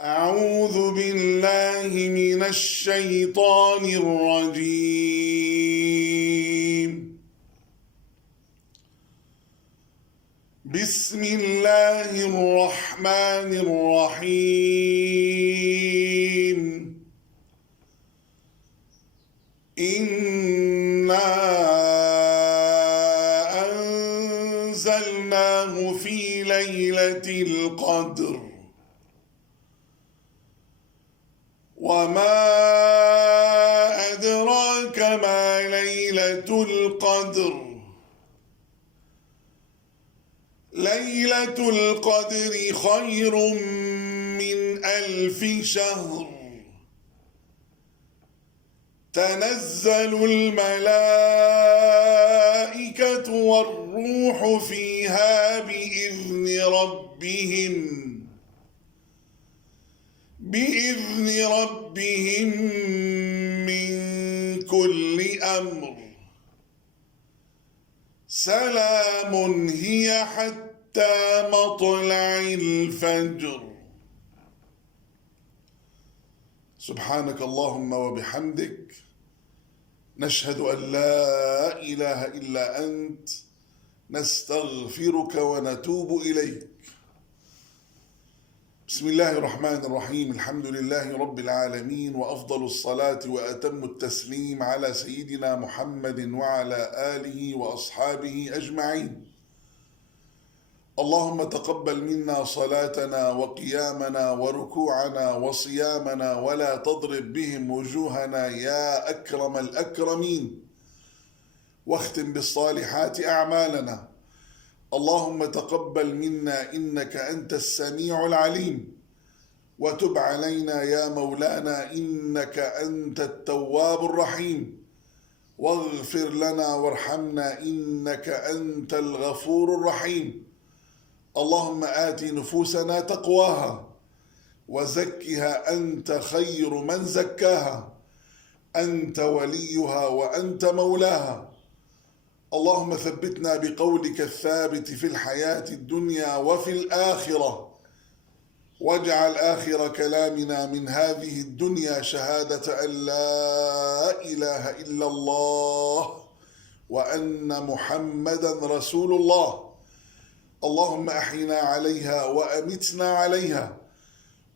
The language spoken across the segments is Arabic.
أعوذ بالله من الشيطان الرجيم. بسم الله الرحمن الرحيم. إنا أنزلناه في ليلة القدر وما أدراك ما ليلة القدر. ليلة القدر خير من 1000 شهر. تنزل الملائكة والروح فيها بإذن ربهم من كل أمر. سلام هي حتى مطلع الفجر. سبحانك اللهم وبحمدك، نشهد أن لا إله إلا أنت، نستغفرك ونتوب إليك. بسم الله الرحمن الرحيم. الحمد لله رب العالمين، وأفضل الصلاة وأتم التسليم على سيدنا محمد وعلى آله وأصحابه أجمعين. اللهم تقبل منا صلاتنا وقيامنا وركوعنا وصيامنا، ولا تضرب بهم وجوهنا يا أكرم الأكرمين، واختم بالصالحات أعمالنا. اللهم تقبل منا إنك أنت السميع العليم، وتب علينا يا مولانا إنك أنت التواب الرحيم، واغفر لنا وارحمنا إنك أنت الغفور الرحيم. اللهم آت نفوسنا تقواها وزكها أنت خير من زكاها، أنت وليها وأنت مولاها. اللهم ثبتنا بقولك الثابت في الحياة الدنيا وفي الآخرة، واجعل آخر كلامنا من هذه الدنيا شهادة أن لا إله إلا الله وأن محمدا رسول الله. اللهم أحينا عليها وأمتنا عليها،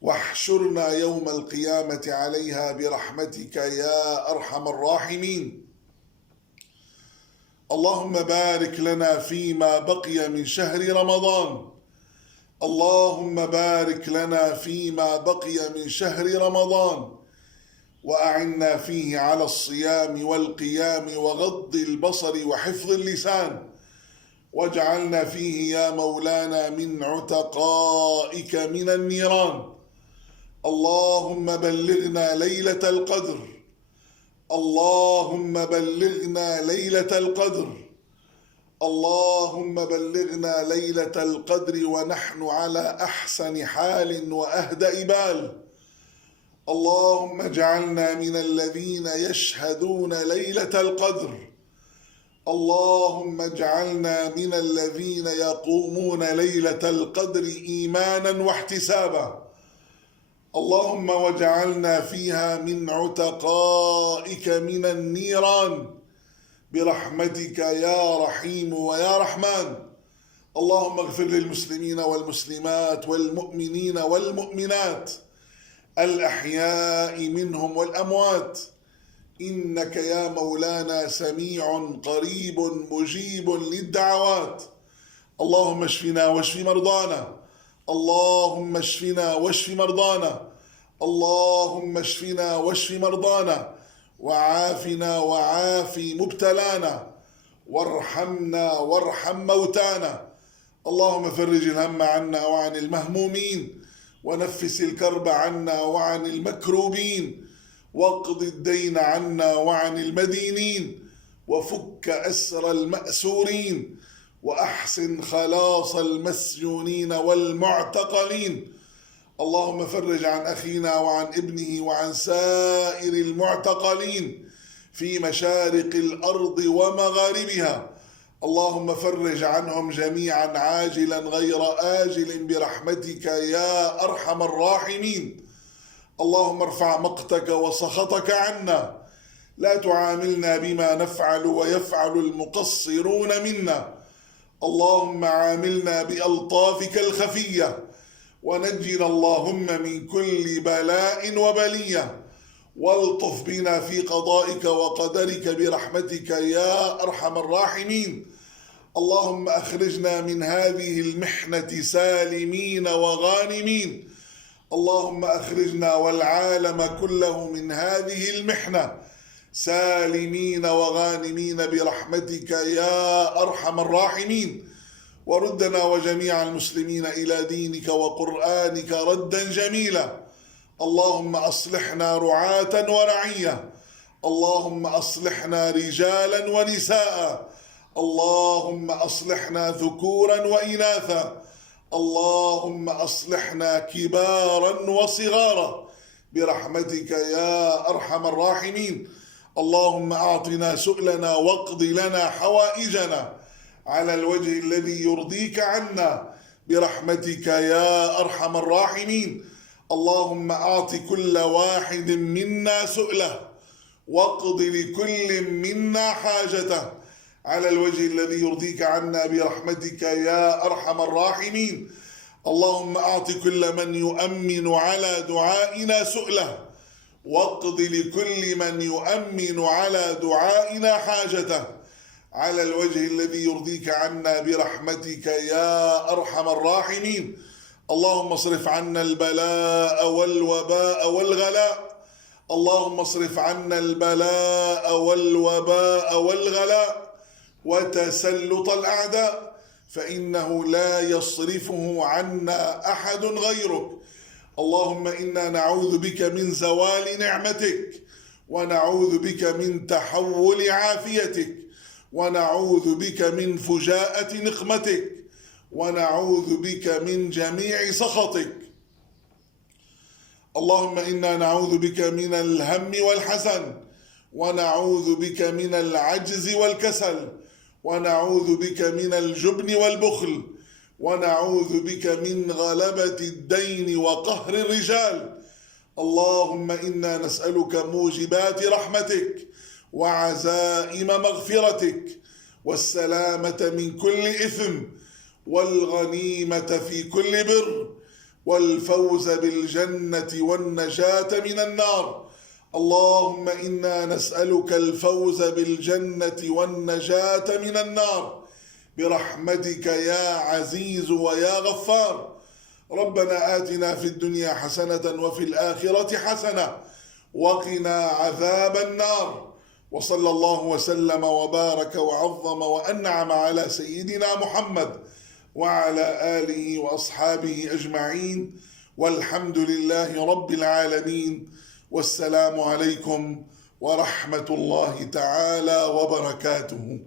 واحشرنا يوم القيامة عليها برحمتك يا أرحم الراحمين. اللهم بارك لنا فيما بقي من شهر رمضان. اللهم بارك لنا فيما بقي من شهر رمضان، وأعنا فيه على الصيام والقيام وغض البصر وحفظ اللسان، واجعلنا فيه يا مولانا من عتقائك من النيران. اللهم بلغنا ليلة القدر. اللهم بلغنا ليلة القدر. اللهم بلغنا ليلة القدر ونحن على أحسن حال وأهدأ بال. اللهم اجعلنا من الذين يشهدون ليلة القدر. اللهم اجعلنا من الذين يقومون ليلة القدر إيمانا واحتسابا. اللهم واجعلنا فيها من عتقائك من النيران برحمتك يا رحيم ويا رحمن. اللهم اغفر للمسلمين والمسلمات والمؤمنين والمؤمنات الأحياء منهم والأموات، إنك يا مولانا سميع قريب مجيب للدعوات. اللهم اشفنا واشف مرضانا. اللهم اشفنا واشف مرضانا. اللهم اشفنا واشف مرضانا، وعافنا وعاف مبتلانا، وارحمنا وارحم موتانا. اللهم فرج الهم عنا وعن المهمومين، ونفس الكرب عنا وعن المكروبين، واقض الدين عنا وعن المدينين، وفك أسر المأسورين، وأحسن خلاص المسجونين والمعتقلين. اللهم فرج عن أخينا وعن ابنه وعن سائر المعتقلين في مشارق الأرض ومغاربها. اللهم فرج عنهم جميعا عاجلا غير آجل برحمتك يا أرحم الراحمين. اللهم ارفع مقتك وسخطك عنا، لا تعاملنا بما نفعل ويفعل المقصرون منا. اللهم عاملنا بألطافك الخفية، ونجنا اللهم من كل بلاء وبلية، والطف بنا في قضائك وقدرك برحمتك يا أرحم الراحمين. اللهم أخرجنا من هذه المحنة سالمين وغانمين. اللهم أخرجنا والعالم كله من هذه المحنة سالمين وغانمين برحمتك يا أرحم الراحمين. وردنا وجميع المسلمين إلى دينك وقرآنك ردا جميلا. اللهم أصلحنا رعاة ورعية، اللهم أصلحنا رجالا ونساء، اللهم أصلحنا ذكورا وإناثا، اللهم أصلحنا كبارا وصغارا برحمتك يا أرحم الراحمين. اللهم أعطنا سؤلنا واقض لنا حوائجنا على الوجه الذي يرضيك عنا برحمتك يا أرحم الراحمين. اللهم أعط كل واحد منا سؤله، واقض لكل منا حاجته على الوجه الذي يرضيك عنا برحمتك يا أرحم الراحمين. اللهم أعط كل من يؤمن على دعائنا سؤله، واقض لكل من يؤمن على دعائنا حاجته على الوجه الذي يرضيك عنا برحمتك يا أرحم الراحمين. اللهم اصرف عنا البلاء والوباء والغلاء، اللهم اصرف عنا البلاء والوباء والغلاء وتسلط الأعداء، فإنه لا يصرفه عنا أحد غيرك. اللهم إنا نعوذ بك من زوال نعمتك، ونعوذ بك من تحول عافيتك، ونعوذ بك من فجاءة نقمتك، ونعوذ بك من جميع سخطك. اللهم إنا نعوذ بك من الهم والحزن، ونعوذ بك من العجز والكسل، ونعوذ بك من الجبن والبخل، ونعوذ بك من غلبة الدين وقهر الرجال. اللهم إنا نسألك موجبات رحمتك وعزائم مغفرتك والسلامة من كل إثم والغنيمة في كل بر والفوز بالجنة والنجاة من النار. اللهم إنا نسألك الفوز بالجنة والنجاة من النار برحمتك يا عزيز ويا غفار. ربنا آتنا في الدنيا حسنة وفي الآخرة حسنة وقنا عذاب النار. وصلى الله وسلم وبارك وعظم وأنعم على سيدنا محمد وعلى آله وأصحابه أجمعين، والحمد لله رب العالمين. والسلام عليكم ورحمة الله تعالى وبركاته.